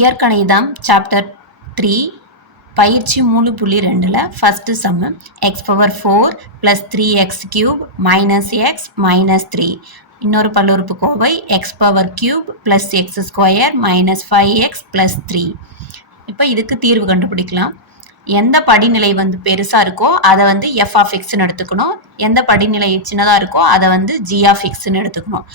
இயற்கணிதம் சாப்டர் 3 பயிற்சி 3.2ல் ஃபஸ்ட்டு சம்மு x power 4 plus 3x cube minus x minus 3 இன்னொரு பல்லுறுப்புக்கோவை x power cube plus x square minus 5x plus 3. இப்போ இதுக்கு தீர்வு கண்டுபிடிக்கலாம். எந்த படிநிலை வந்து பெருசாக இருக்கோ அதை வந்து எஃப் ஆஃப் எக்ஸ்ன்னு எடுத்துக்கணும். எந்த படிநிலை சின்னதாக இருக்கோ அதை வந்து ஜி ஆஃப் எக்ஸ்ன்னு எடுத்துக்கணும்.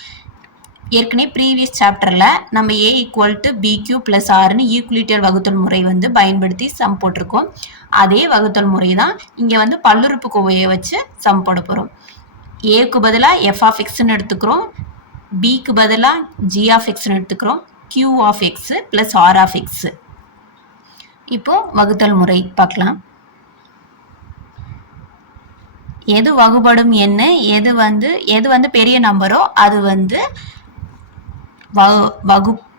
ஏற்கனவே ப்ரீவியஸ் சாப்டரில் நம்ம ஏ ஈக்குவல் டு பிக்யூ ப்ளஸ் ஆர்னு ஈக்குலிட்டியல் வகுத்தல் முறை வந்து பயன்படுத்தி சம் போட்டிருக்கோம். அதே வகுத்தல் முறை தான் இங்கே வந்து பல்லுறுப்புக்கோவையை வச்சு சம் போட போகிறோம். ஏக்கு பதிலாக எஃப் ஆஃப் எக்ஸ்ன்னு எடுத்துக்கிறோம், பிக்கு பதிலாக ஜி ஆஃப் எக்ஸ்ன்னு எடுத்துக்கிறோம், Q of x plus R of x. இப்போது வகுத்தல் முறை பார்க்கலாம். எது வகுபடும் எண்ணு, எது வந்து பெரிய நம்பரோ அது வந்து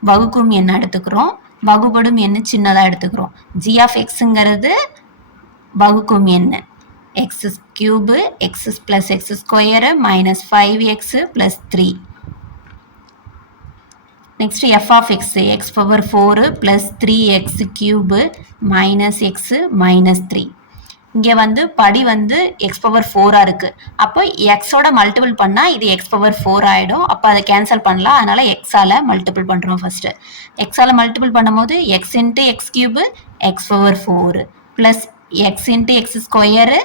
வகுக்கும் எண்ணை எடுத்துக்கிறோம், வகுபடும் எண்ணு சின்னதாக எடுத்துக்கிறோம். ஜி ஆஃப் எக்ஸுங்கிறது வகுக்கும் எண்ணு, x cube x plus x square minus 5x plus 3. Next F of x x power 4 plus 3x cube minus x minus 3. இங்கே வந்து படி வந்து எக்ஸ் பவர் 4ஆக இருக்குது. அப்போ எக்ஸோட மல்டிபிள் பண்ணால் இது எக்ஸ் பவர் 4 ஆகிடும். அப்போ அதை கேன்சல் பண்ணலாம். அதனால் எக்ஸால் மல்டிபிள் பண்ணுறோம். ஃபஸ்ட்டு எக்ஸால் மல்டிபிள் பண்ணும்போது X into X cube X power 4 plus X into x square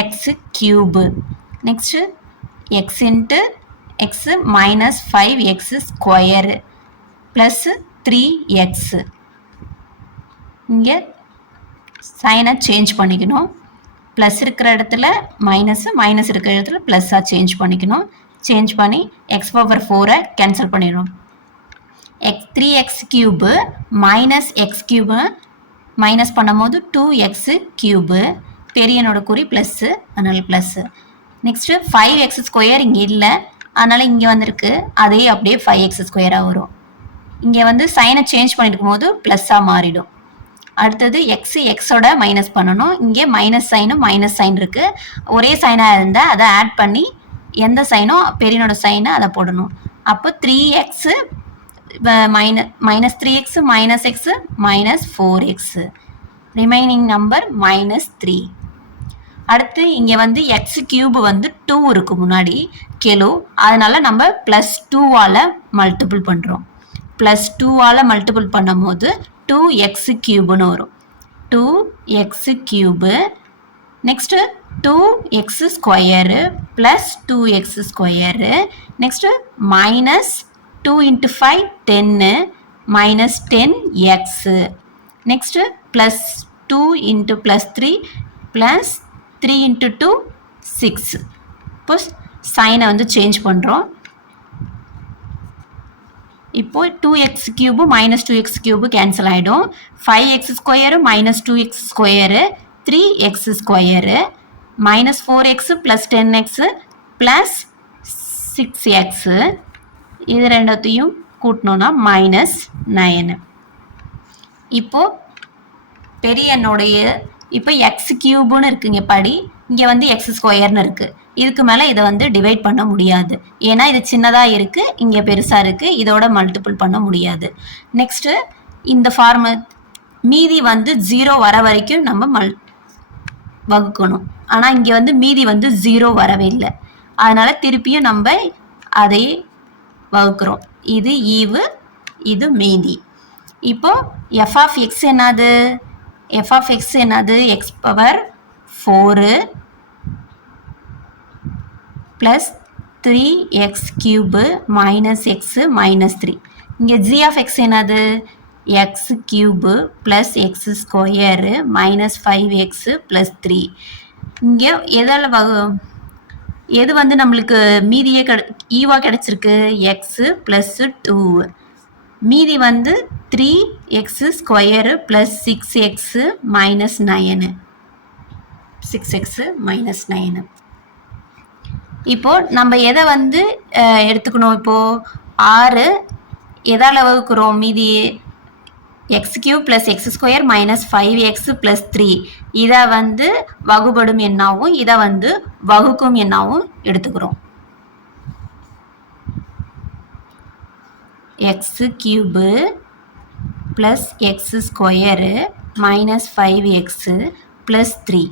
x cube. Next x into x minus 5x square plus 3x. இங்கே சைனை சேஞ்ச் பண்ணிக்கணும். ப்ளஸ் இருக்கிற இடத்துல மைனஸ் இருக்கிற இடத்துல ப்ளஸ்ஸாக சேஞ்ச் பண்ணிக்கணும். சேஞ்ச் பண்ணி எக்ஸ் பவர் 4 கேன்சல் பண்ணிடணும். 3x cube minus x cube minus பண்ணும்போது 2x கியூபு, பெரியனோட குறி ப்ளஸ்ஸு, அதனால் ப்ளஸ்ஸு. நெக்ஸ்ட்டு 5x ஸ்கொயர் இங்கே இல்லை, அதனால் இங்கே வந்திருக்கு. அதே அப்படியே 5x ஸ்கொயராக வரும். இங்கே வந்து சைனை சேஞ்ச் பண்ணியிருக்கும் போது ப்ளஸ்ஸாக மாறிடும். அடுத்தது எக்ஸோட மைனஸ் பண்ணணும். இங்கே மைனஸ் சைன் இருக்குது. ஒரே சைனாக இருந்தால் அதை ஆட் பண்ணி எந்த சைனோ பெரியனோட சைனை அதை போடணும். அப்போ 3x minus 3x minus x minus 4x, remaining number minus 3. அடுத்து இங்கே வந்து எக்ஸ் கியூபு வந்து 2 இருக்குது முன்னாடி கெலோ, அதனால் நம்ம ப்ளஸ் 2ஆல் மல்டிபிள் பண்ணுறோம். ப்ளஸ் 2ஆல் மல்டிபிள் பண்ணும் போது 2x கியூபுன்னு வரும். 2x cube. Next 2x square plus 2x square. Next minus 2 into 5 10 minus 10x. Next plus 2 into plus 3 plus 3 into 2 6. இப்போ சைனை வந்து சேஞ்ச் பண்ணுறோம். இப்போ 2x cube minus 2x cube cancel ஆகிடும். 5x square minus 2x square 3x square minus 4x plus 10x plus 6x. இது ரெண்டத்தையும் கூட்டினோன்னா minus 9. இப்போது பெரிய எண்ணுடைய இப்போ எக்ஸ் கியூபுன்னு இருக்குங்க படி, இங்கே வந்து எக்ஸ் ஸ்கொயர்னு இருக்குது. இதுக்கு மேலே இதை வந்து டிவைட் பண்ண முடியாது, ஏன்னா இது சின்னதாக இருக்குது, இங்கே பெருசாக இருக்குது, இதோட மல்டிபிள் பண்ண முடியாது. நெக்ஸ்ட்டு இந்த மீதி வந்து 0 வர வரைக்கும் நம்ம வகுக்கணும். ஆனால் இங்கே வந்து மீதி வந்து 0 வரவே இல்லை, அதனால் திருப்பியும் நம்ம அதை வகுக்கிறோம். இது ஈவு, இது மீதி. இப்போது எஃப் ஆஃப் எக்ஸ் என்னது? எஃப் ஆஃப் எக்ஸ் என்னது? X power 4 plus 3x cube minus x minus 3. இங்கே ஜி ஆஃப் எக்ஸ் என்னது? X cube plus x square minus 5x plus 3. இங்கே எது வந்து நம்மளுக்கு மீதியே ஈவாக கிடச்சிருக்கு? X plus 2. மீதி வந்து 3x square plus 6x minus 9. 6x minus 9. இப்போது நம்ம எதை வந்து எடுத்துக்கணும்? இப்போது 6 எதால் வகுக்கிறோம்? மீதி X cube plus x square minus 5x plus 3. இதை வந்து வகுபடும் எண்ணாகவும் இதை வந்து வகுக்கும் எண்ணாகவும் எடுத்துக்கிறோம். X cube plus x square minus 5x plus 3.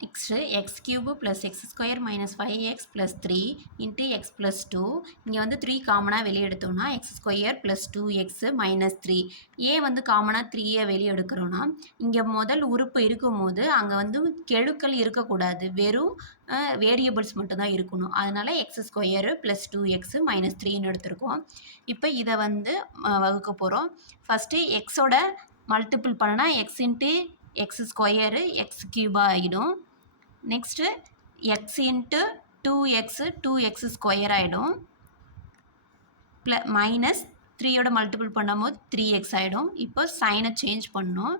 Next X cube plus x square minus 5x plus 3 into X plus 2. இங்கே வந்து 3 காமனாக வெளியே எடுத்தோம்னா X square plus 2x minus 3. ஏன் வந்து காமனாக 3யை வெளியே எடுக்கிறோன்னா இங்கே முதல் உறுப்பு இருக்கும்போது அங்கே வந்து கெழுக்கள் இருக்கக்கூடாது, வெறும் வேரியபிள்ஸ் மட்டும்தான் இருக்கணும். அதனால் x square plus 2x minus 3ன்னு எடுத்திருக்கோம். இப்போ இதை வந்து வகுக்க போகிறோம். ஃபஸ்ட்டு எக்ஸோட மல்டிபிள் பண்ணனா x into x square x கியூபாக ஆகிடும். Next x into 2x square ஆகிடும். மைனஸ் 3யோட மல்டிபிள் பண்ணும்போது 3x ஆகிடும். இப்போ சைனை சேஞ்ச் பண்ணோம்.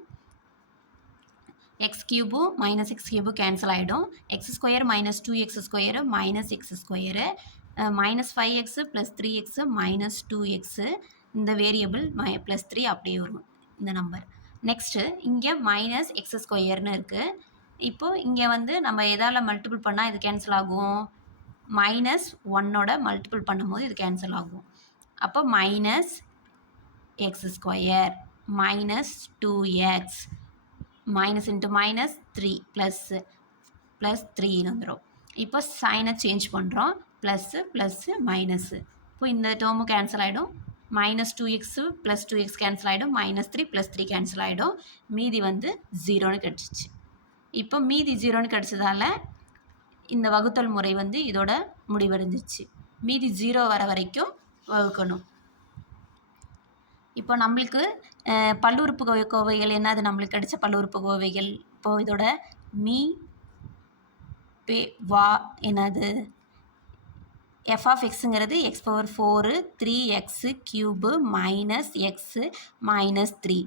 X cube minus x cube cancel ஆகிடும். X square minus 2x square minus x square minus 5x plus 3x minus 2x. இந்த வேரியபிள் ப்ளஸ் 3 அப்படியே வரும் இந்த நம்பர். நெக்ஸ்ட்டு இங்கே மைனஸ் எக்ஸ் ஸ்கொயர்னு இருக்குது. இப்போது இங்கே வந்து நம்ம எதால் மல்டிபிள் பண்ணால் இது கேன்சல் ஆகும்? மைனஸ் 1ஓட மல்டிபிள் பண்ணும்போது இது கேன்சல் ஆகும். அப்போ minus x square minus 2x minus into minus 3 plus 3ன்னு வந்துடும். இப்போ சைனை சேஞ்ச் பண்ணுறோம். Plus plus minus. இப்போ இந்த டேர்மு கேன்சல் ஆகிடும். Minus 2x plus 2x cancel ஆகிடும். மைனஸ் 3 ப்ளஸ் 3 கேன்சல் ஆகிடும். மீதி வந்து 0ன்னு கிடச்சிச்சு. இப்போ மீதி 0ன்னு கிடச்சதால இந்த வகுத்தல் முறை வந்து இதோட முடிவடைஞ்சிச்சு. மீதி 0 வர வரைக்கும் வகுக்கணும். இப்போ நம்மளுக்கு பல்லுறுப்பு கோவைகள் என்னது நம்மளுக்கு கிடைச்ச பல்லுறுப்பு கோவைகள்? இப்போது இதோட மீ பே வா என்னது? f of xங்கிறது x power 4 3x cube minus x minus 3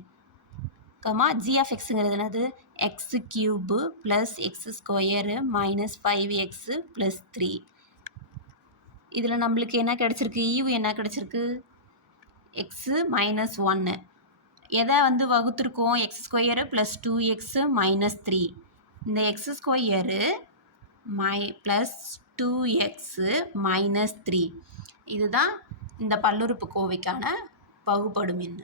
comma g of xங்கிறது என்னது? X cube plus x square minus 5x plus 3. இதில் நம்மளுக்கு என்ன கிடச்சிருக்கு? ஈவு என்ன கிடச்சிருக்கு? X minus 1. எதை வந்து வகுத்துருக்கோம்? X square plus 2x minus 3. இந்த X square plus 2x minus 3 இதுதான் இந்த பல்லுறுப்பு கோவைக்கான பகுபடும் எண்.